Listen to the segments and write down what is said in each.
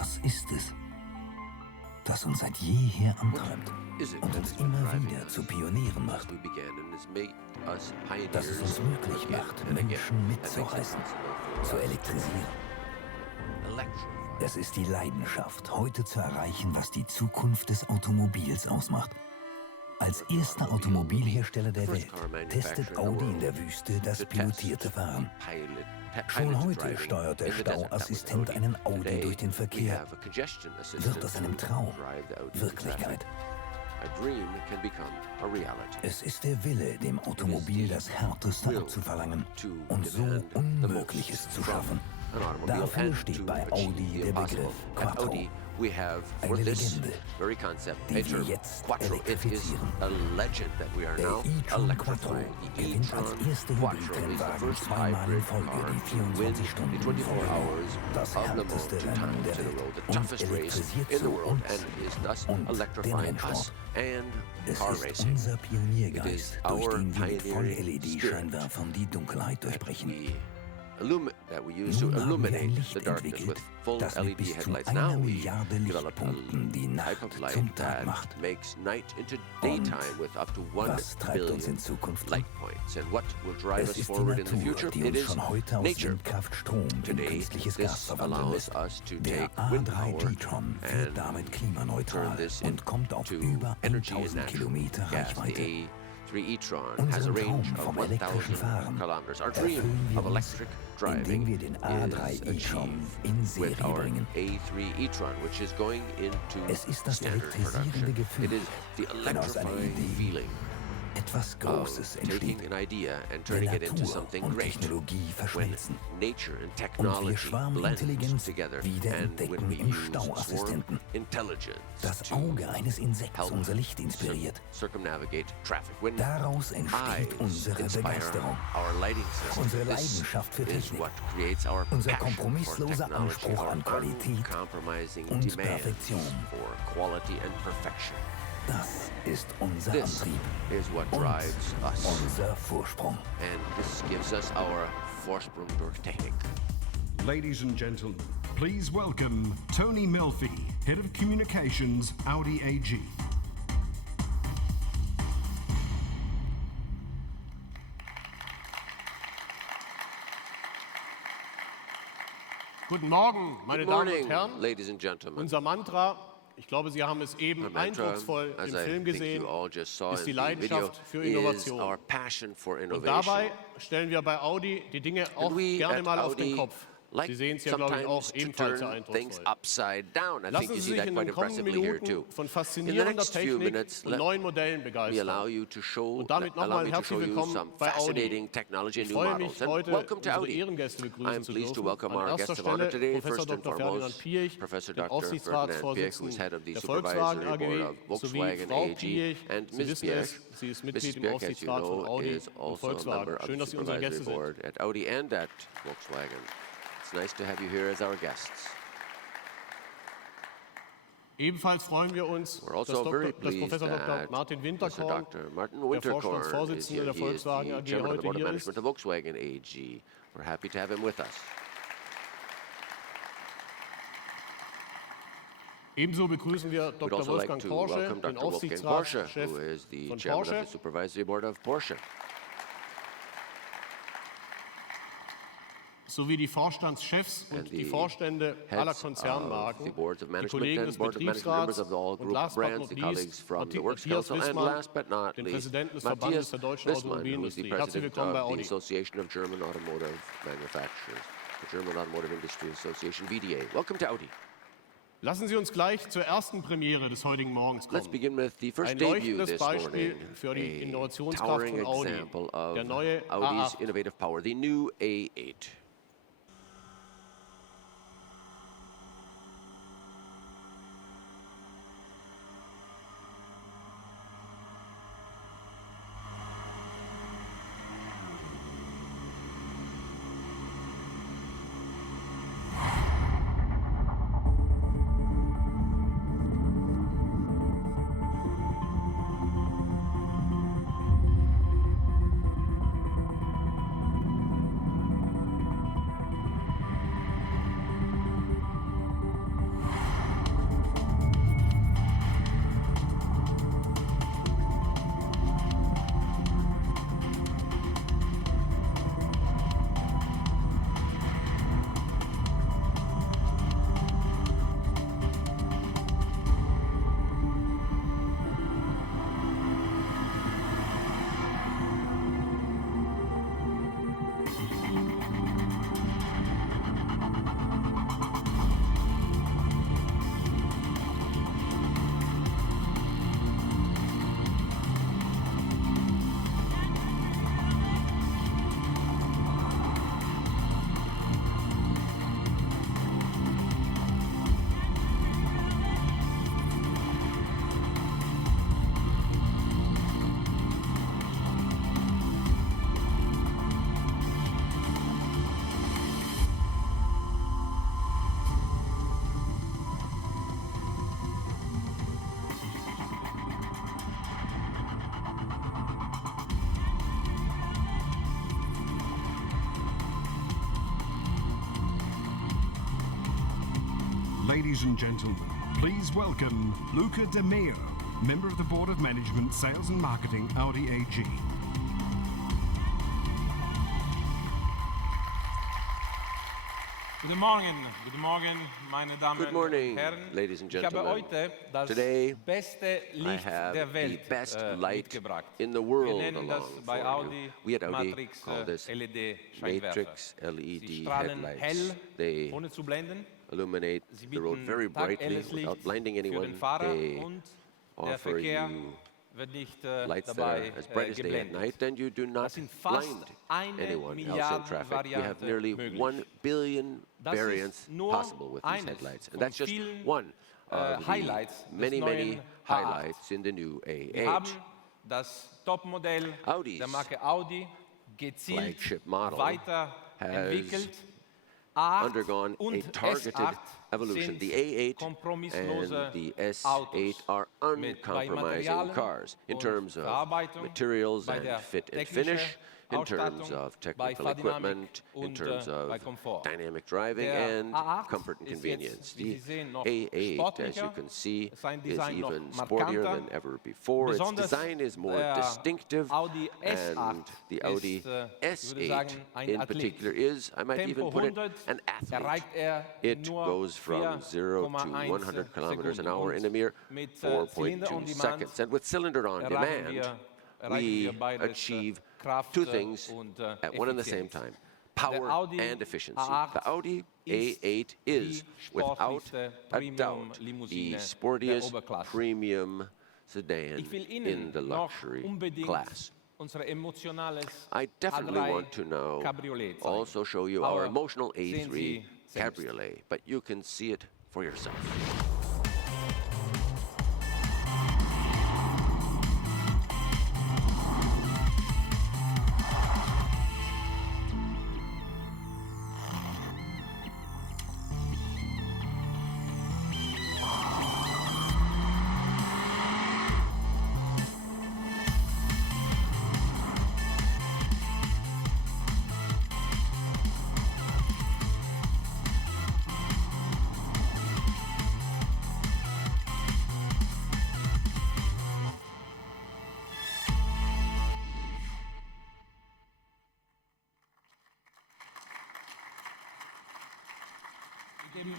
Was ist es, das uns seit jeher antreibt und uns immer wieder zu Pionieren macht? Das es uns möglich macht, Menschen mitzureißen, zu elektrisieren. Es ist die Leidenschaft, heute zu erreichen, was die Zukunft des Automobils ausmacht. Als erster Automobilhersteller der Welt testet Audi in der Wüste das pilotierte Fahren. Schon heute steuert der Stauassistent einen Audi durch den Verkehr. Wird aus einem Traum Wirklichkeit. Es ist der Wille, dem Automobil das Härteste abzuverlangen und so Unmögliches zu schaffen. Dafür steht bei Audi der Begriff Quattro, eine Legende, die wir jetzt elektrifizieren. Der e-tron Quattro gewinnt als erster Hybridrennwagen zweimal in Folge die 24 Stunden das härteste Rennen der Welt und elektrisiert so uns und den Rennsport. Es ist unser Pioniergeist, durch den wir mit Voll-LED-Scheinwerfern die Dunkelheit durchbrechen. Nun haben wir ein Licht entwickelt, das mit bis zu 1 Milliarde Lichtpunkten die Nacht zum Tag macht. Und was treibt uns in Zukunft an? Es ist die Natur, die uns schon heute aus Windkraft Strom in künstliches Gas verwandeln lässt. Der A3 e-tron fährt damit klimaneutral und kommt auf über 1000 Kilometer Reichweite. Unseren Traum vom elektrischen Fahren erfüllen wir uns, indem wir den A3 e-tron in Serie bringen. Es ist das elektrisierende Gefühl, wenn aus einer Idee etwas Großes entsteht, wenn Natur und Technologie verschmelzen und wir Schwarmintelligenz wiederentdecken im Stauassistenten. Das Auge eines Insekts unser Licht inspiriert. Daraus entsteht unsere Begeisterung, unsere Leidenschaft für Technik, unser kompromissloser Anspruch an Qualität und Perfektion. Das ist unser Antrieb und unser Vorsprung. Ladies and gentlemen, please welcome Tony Melfi, Head of Communications, Audi AG. Guten Morgen, meine Damen und Herren. Unser Mantra, ich glaube, Sie haben es eben eindrucksvoll im Film gesehen, ist die Leidenschaft für Innovation. Und dabei stellen wir bei Audi die Dinge auch gerne mal auf den Kopf. Sie sehen es ja, glaube ich, auch ebenfalls sehr eindrucksvoll. Lassen Sie sich in den kommenden Minuten von faszinierender Technik und neuen Modellen begeistern. Und damit nochmal herzlich willkommen bei Audi. Ich freue mich, heute unsere Ehrengäste begrüßen zu dürfen. An erster Stelle Professor Dr. Ferdinand Piëch, den Aufsichtsratsvorsitzenden der Volkswagen AG, sowie Frau Piëch. Sie wissen es, sie ist Mitglied im Aufsichtsrat von Audi und Volkswagen. Schön, dass Sie unsere Gäste sind. It's nice to have you here as our guests. Ebenfalls freuen wir uns, dass Professor Dr. Martin Winterkorn, der Vorstandsvorsitzende der Volkswagen AG, heute hier ist. We're happy to have him with us. Ebenso begrüßen wir Dr. Wolfgang Porsche, den Aufsichtsratschef von Porsche. Sowie die Vorstandschefs und die Vorstände aller Konzernmarken, die Kollegen des Betriebsrats und last but not least Matthias Wissmann, den Präsidenten des Verbandes der deutschen Automobilindustrie. Herzlich willkommen bei Audi. Lassen Sie uns gleich zur ersten Premiere des heutigen Morgens kommen. Ein leuchtendes Beispiel für die Innovationskraft von Audi, der neue A8. Ladies and gentlemen, please welcome Luca De Meo, member of the Board of Management, Sales and Marketing, Audi AG. Guten Morgen, meine Damen und Herren. Ladies and Ich habe gentlemen. heute das Today, beste I Licht have der the Welt best light mitgebracht. in the Wir world nennen das along bei for Audi you. We at Audi Matrix call this LED-Scheinwerfer. Matrix Sie LED strahlen hell, headlights. They ohne zu blenden. illuminate Sie the road bieten very brightly taghelles without Licht blinding für anyone. den Fahrer They und der offer Verkehr you wird nicht lights that dabei are as bright as day at geblendet. night, and you do not Das sind fast blind eine anyone else in Milliarde traffic. We have Varianten nearly möglich. 1 billion Das ist variants nur possible with these eines headlights. von And that's just vielen, one of the Highlights des many neuen highlights in the new Wir AAA. haben das Topmodell Audis der Marke Audi gezielt flagship model weiterentwickelt. Undergone a targeted evolution. The A8 and the S8 are uncompromising cars in terms of materials and fit and finish, in terms of technical equipment, in terms of dynamic driving and comfort and convenience. The A8, as you can see, is even sportier than ever before. Its design is more distinctive, and the Audi S8 in particular is, I might even put it, an athlete. It goes from 0 to 100 kilometers an hour in a mere 4.2 seconds. And with cylinder on demand, we achieve two things at one and the same time: power and efficiency. The Audi A8 is, without a doubt, the sportiest premium sedan in the luxury class. I definitely want to now also show you our emotional A3 Cabriolet, but you can see it for yourself.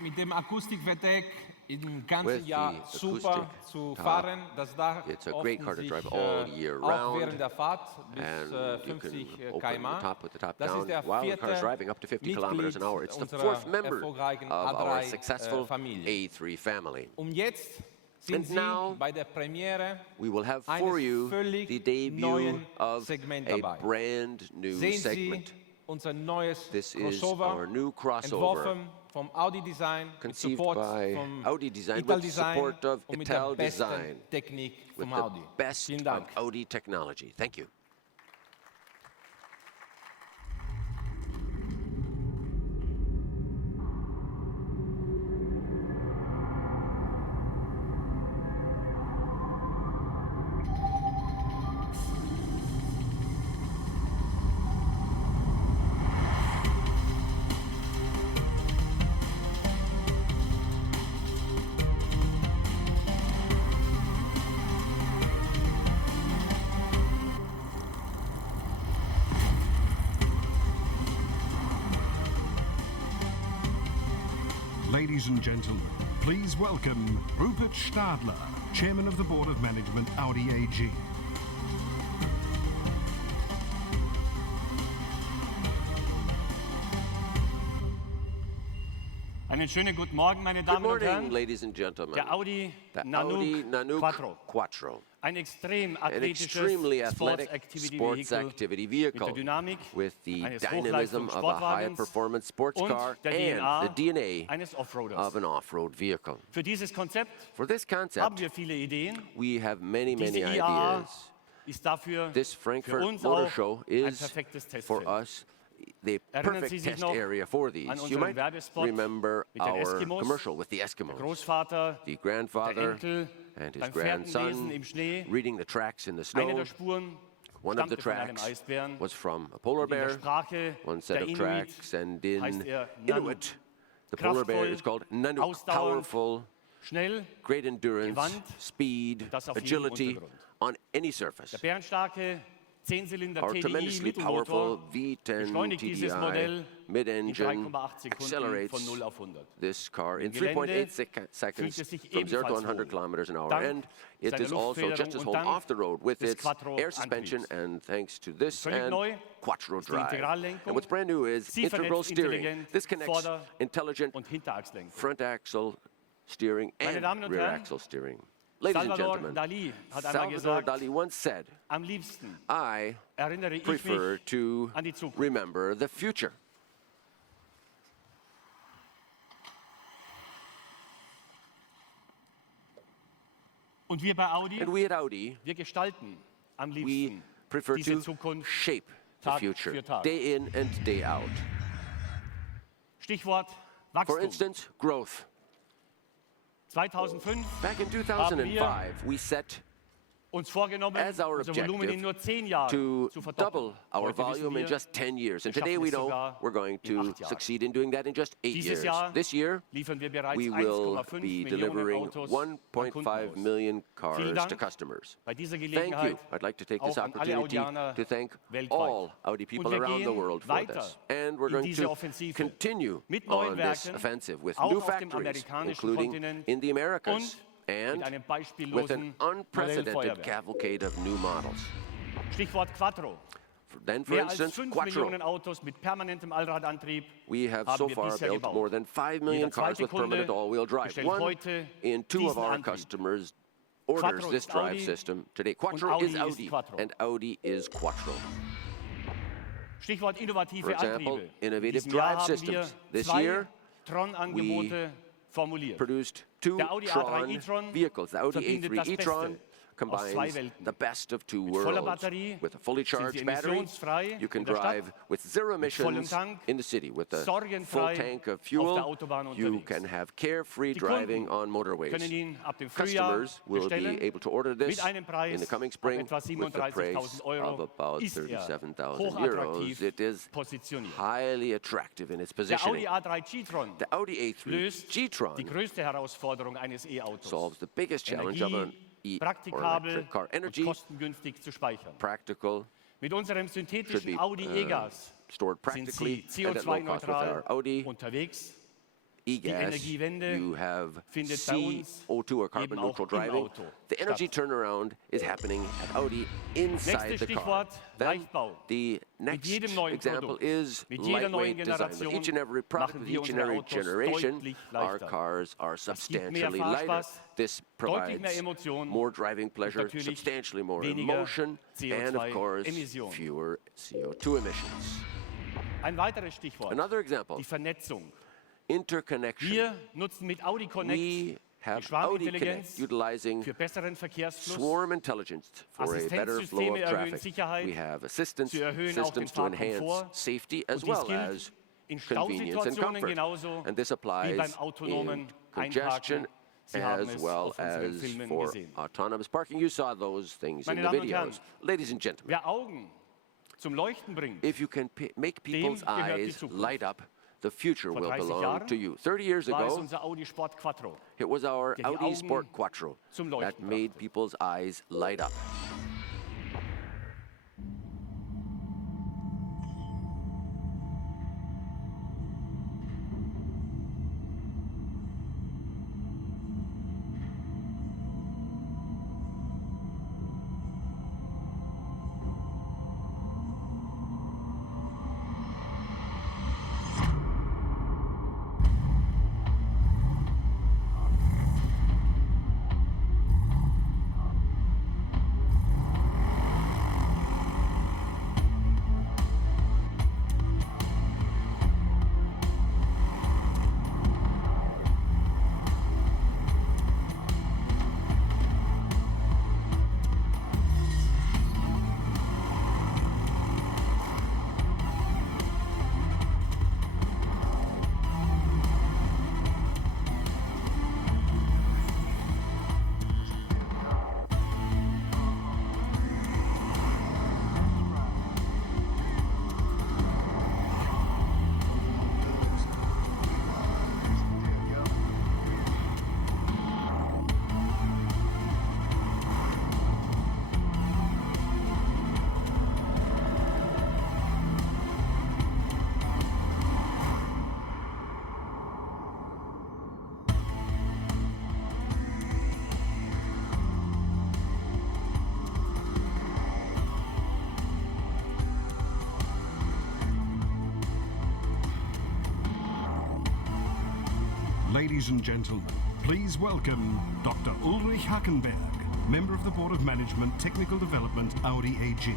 Mit dem Akustikverdeck im ganzen With Jahr the super acoustic zu top, fahren. Das Dach it's a great car to öffnet drive sich all year auch round, während der Fahrt bis and you 50 can open the km/h. top with the top Das down ist der while the car is vierte driving up to 50 kilometers an hour. It's the unserer fourth member erfolgreichen of our A3 successful Familie. A3 family. Jetzt sind And Sie now bei der Premiere we will have eines for you völlig the debut neuen of Segment a dabei. brand new Sehen Sie segment. unser neues This is Crossover, our new crossover, entworfen vom Audi Design, mit conceived Support by vom Audi Design, Ital with Design support of und mit der Ital besten Design, Technik with vom the Audi. best Vielen of Dank. Audi technology. Thank you. Ladies and gentlemen, please welcome Rupert Stadler, Chairman of the Board of Management, Audi AG. Einen schönen guten Morgen, meine Good Damen und morning, Herren. ladies and gentlemen. Der Audi The Audi Nanook Quattro. Ein extrem An athletisches extremely athletic Sports Activity sports Vehicle activity mit der vehicle Dynamik with the eines dynamism of a Hochleistungs-Sportwagens high-performance sports und car der and the DNA eines Offroaders. of an off-road vehicle. Für dieses Konzept For this haben concept, wir viele Ideen. we have many Diese IAA ideas. ist dafür This für Frankfurt uns Motor auch Show ein is, perfektes for Testfeld. us, the Erinnern Sie perfect sich test noch area for these. an You unseren might Werbespot remember mit den our Eskimos, commercial with the Der Eskimos. Großvater, The der grandfather Enkel and his beim Pferdenlesen grandson im Schnee. reading the tracks in the Eine snow. der Spuren One of the stammte von einem tracks Eisbären. was from a polar In der bear. Sprache One set der of Inuit tracks, and in heißt er Inuit, The polar bear is called Nanook, powerful, schnell, great endurance, gewandt, speed, das auf jedem agility Untergrund. on any surface. Der bärenstarke 10-Zylinder Our tremendously powerful TDI-Mittelmotor V10 beschleunigt dieses TDI Modell in mid-engine 3,8 Sekunden accelerates von 0 auf 100. this car in Im Gelände 3.8 seconds fühlt es sich from 0 to ebenfalls 100 wohl. kilometers an hour. Dank And it seiner is also just as Luftfederung hold und off the road with des its Quattro air suspension Antriebs. and thanks to this Völlig and neu Quattro ist die drive. Integrallenkung. And what's brand new is Sie integral vernetzt steering. intelligent This connects Vorder- intelligent und Hinterachslenkung. front axle steering Meine and Damen und rear Herren, axle steering. Ladies and Salvador gentlemen, Dalí hat einmal Salvador gesagt, Dali once said, am liebsten I erinnere ich prefer mich to an die Zukunft. remember the future. Und wir bei Audi, And we at Audi, wir gestalten am we liebsten prefer diese to Zukunft. shape the Tag future, für Tag. day in and day out. Stichwort For Wachstum. instance, growth. 2005 Back in 2005, we set uns vorgenommen, as our unser Volumen in objective nur 10 Jahren to zu verdoppeln. double our Heute wissen volume in wir, just 10 years. And wir today schaffen we es know sogar we're going in to 8 Jahren. succeed in doing that in just 8 Dieses years. Jahr This year, liefern wir bereits we will 1,5 be Millionen delivering Autos an Kunden 1.5 aus. million Vielen cars Dank to customers. bei dieser Thank Gelegenheit you. I'd like to take this auch an alle opportunity Audianer to thank weltweit. all Audi Und people wir around the gehen world for weiter this. And we're in going diese to Offensive continue mit neuen on this Werken, offensive with auch new auf dem factories, amerikanischen including Kontinent in the Americas. und And mit einem with an beispiellosen unprecedented Modellfeuerwerk. cavalcade of new models. Stichwort Quattro. Then, for Mehr als instance, 5 Quattro. Millionen Autos mit permanentem Allradantrieb We have haben so wir far bisher built gebaut. more than 5 million Jeder cars zweite with permanent Kunde all-wheel drive. bestellt One heute in 2 of diesen our Antrieb. customers orders Quattro this ist drive Audi system today. und Quattro Audi is ist Audi, Quattro. and Audi is Quattro. Stichwort innovative For example, Antriebe. In innovative diesem Jahr drive haben wir systems. This 2 year, Tron-Angebote formuliert. produced 2 Der Audi Tron A3 e-tron vehicles. The Audi verbindet das A3 e-tron Beste aus zwei combines Welten. the best of 2 Mit voller worlds. Batterie With a fully sind charged Sie battery, emissionsfrei you can in der Stadt, drive with zero mit vollem emissions Tank, in the city. With a full sorgenfrei tank of auf der fuel, Autobahn you unterwegs. can have carefree Die driving Kunden on motorways. können ihn ab dem Frühjahr Customers will be bestellen. able to order this Mit einem Preis in the coming ab spring etwa with the price 37.000 Euro of about ist er 37,000 euros. hochattraktiv It is positioniert. highly attractive in its Der positioning. Audi A3 G-Tron The Audi A3 löst die G-Tron größte Herausforderung eines E-Autos. solves the biggest challenge of an Energie or praktikabel electric car. und Energy, kostengünstig zu speichern. practical, Mit unserem should synthetischen be Audi E-Gas stored sind practically Sie and at low cost with our CO2-neutral Audi unterwegs. e-gas. Energiewende You have findet bei uns CO2 or carbon eben auch neutral im driving. Auto The energy statt. turnaround is happening at Audi inside Nächstes the car. Stichwort, Then Leichtbau. the next jedem neuen example Produkt, is mit jeder neuen lightweight design. With Generation each and every product, machen with wir each and unsere every Autos generation, deutlich our leichter. cars are gibt mehr substantially lighter. Fahrspaß, This deutlich mehr provides Emotion more driving pleasure, natürlich substantially more weniger emotion, and of course, CO2-Emissionen. fewer CO2 emissions. Ein weiteres Stichwort, Another example, die Vernetzung. interconnection. Wir nutzen mit Audi Connect We die have Audi Schwarmintelligenz Connect utilizing für besseren Verkehrsfluss. swarm intelligence for a better flow Assistenzsysteme of erhöhen traffic. Sicherheit. We have assistance Sie erhöhen auch den systems to enhance Fahrkomfort. safety as Und dies well gilt as in convenience and Stausituationen comfort. genauso And this wie applies beim autonomen in congestion Einparken. Sie haben as es well auf unseren as Filmen for gesehen. autonomous parking. You saw those things in Meine the Damen und Herren, videos. Ladies and gentlemen, Wer Augen zum Leuchten bringt, if you can make people's gehört die eyes Zukunft. light up, the future Vor will 30 belong Jahren to you. 30 years war es ago, unser Audi Sport Quattro. it was our der die Audi Augen Sport Quattro zum that Leuchten made brachte. people's eyes light up. Ladies and gentlemen, please welcome Dr. Ulrich Hackenberg, Member of the Board of Management, Technical Development, Audi AG.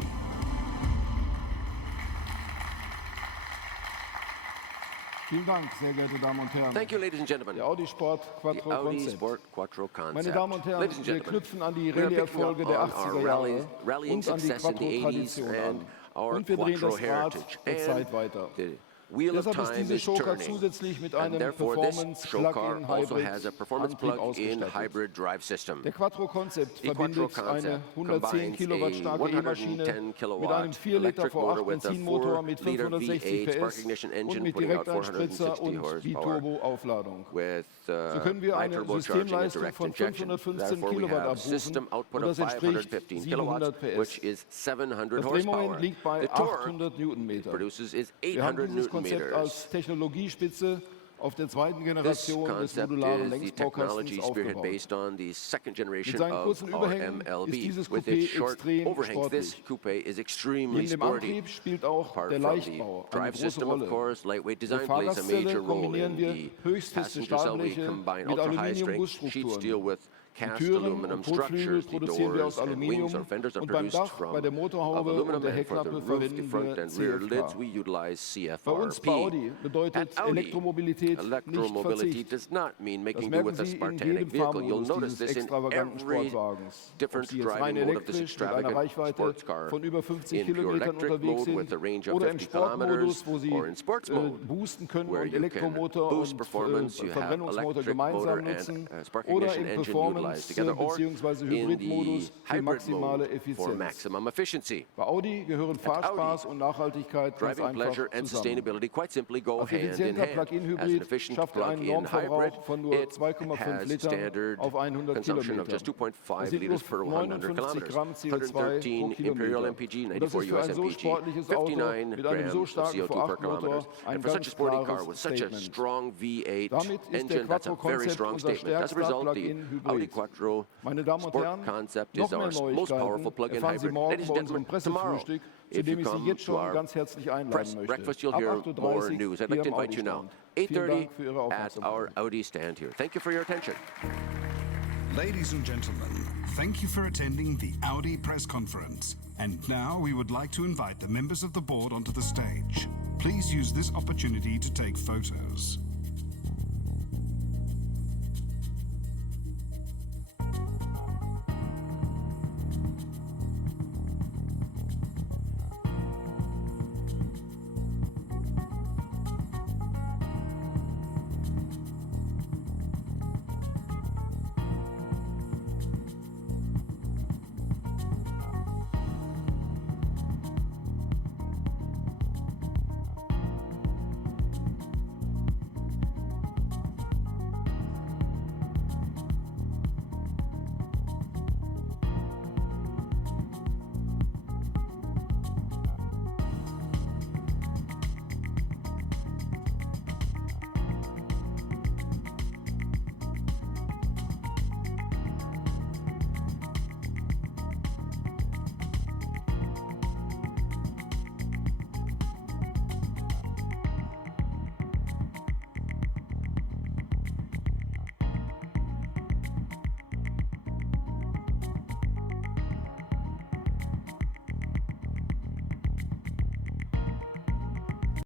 Vielen Dank, sehr geehrte Damen und Herren. Thank you, ladies and gentlemen. Der Audi Sport Quattro The Audi Concept. Sport Quattro Concept. Meine Damen und Herren, Ladies and wir gentlemen, knüpfen an die we are picking Rallye-Erfolge up der on our 80er Jahre rallying und an die success in the 80s Quattro-Tradition an. and our Und wir drehen Quattro das Rad heritage. der And Zeit weiter. the wheel of Deshalb ist time diese is Showcar turning. zusätzlich mit And einem therefore, this Performance show car Plug-in also Hybrid has a performance Antrieb plug-in ausgestattet. hybrid drive system. Der Quattro Concept The Quattro verbindet eine concept 110 Kilowatt combines a starke E-Maschine 110 mit kilowatt einem 4 Liter electric motor V8 with a Benzinmotor mit 4-liter 560 V8 spark PS ignition und engine mit putting out Direkteinspritzer 460 und horsepower Biturbo-Aufladung. with So können wir eine bi-turbocharging and Systemleistung direct von injection. 515 Therefore, we Kilowatt have abrufen system output und of das entspricht 515 700 kilowatts, PS. which is 700 Das Drehmoment horsepower. liegt bei The torque 800 Newtonmeter. produces is Wir haben 800 dieses Konzept Newton-meters. als Technologiespitze auf der zweiten This Generation des concept modularen is the technology Lenkbaukastens spearhead aufgebaut. based on the second Mit generation seinen of kurzen our Überhängen ist MLB. dieses With Coupé its short extrem overhangs, this sportlich. coupe is extremely Neben dem sporty. Antrieb spielt auch Apart der from the Leichtbau eine drive große system, of Rolle. course, lightweight In der design plays a Fahrgastzelle major role kombinieren in wir the höchstfeste passenger cell. We Stahlbleche combine mit ultra-high-strength sheet steel Aluminiumgussstrukturen. with Die cast Türen aluminum und Kotflügel structures. The produzieren wir aus doors and Aluminium wings or fenders are und beim produced Dach, bei from der Motorhaube aluminum, und der and for the Heckklappe roof, the verwenden front wir and rear lids, we CFK. utilize Bei uns bei Audi CFRP. bedeutet At Audi, Elektromobilität nicht electromobility Verzicht. does not mean Das making do merken with a Sie in Spartanic jedem vehicle. You'll Fahrmodus notice dieses this in extravaganten every Sportwagens. Ob different Sie jetzt rein driving mode of this elektrisch mit einer extravagant Reichweite sports car, von über 50 in pure Kilometern electric unterwegs mode with a sind range of oder im 50 Sportmodus, kilometers, wo Sie or in sports mode, boosten können where und you can Elektromotor boost und performance. You have Verbrennungsmotor electric motor gemeinsam and nutzen spark oder ignition im engine utilized Performance- together, or bzw. in the Hybridmodus für hybrid maximale mode for Effizienz. maximum efficiency. Bei Audi gehören Fahrspaß und Nachhaltigkeit ganz Driving pleasure einfach and zusammen. sustainability quite simply go Als hand in effizienter hand. As an Plug-in-Hybrid efficient schafft er einen plug-in hybrid, Normverbrauch von nur it 2,5 has Litern standard auf 100 consumption of Kilometer. just 2.5 Das sind liters per nur 100 59 kilometers. Gramm CO2 pro 113 Imperial Kilometer. MPG, Und das 94 ist für US ein so MPG, sportliches Auto 59 mit einem so grams of starken CO2 per V8-Motor kilometer. ein And for such a ganz sporty car klares with such a Statement. strong V8 Damit ist der engine, that's a very Quattro-Konzept strong unser statement. As a stärkster result, the Plug-in-Hybrid. Audi Quattro Meine Damen und Sport Herren, concept noch is mehr our most powerful Neuigkeiten plug-in erfahren Sie hybrid. morgen Ladies bei and unserem gentlemen, tomorrow, Pressefrühstück, zu if dem you ich Sie come jetzt to schon our ganz herzlich einladen möchte. breakfast, you'll Ab hear 8:30 more news. I'd like to hier am invite you now. Audi-Stand. Vielen 8:30 Dank für Ihre at Aufmerksamkeit. our Audi stand here. Thank you for your attention. Ladies and gentlemen, thank you for attending the Audi press conference. And now we would like to invite the members of the board onto the stage. Please use this opportunity to take photos.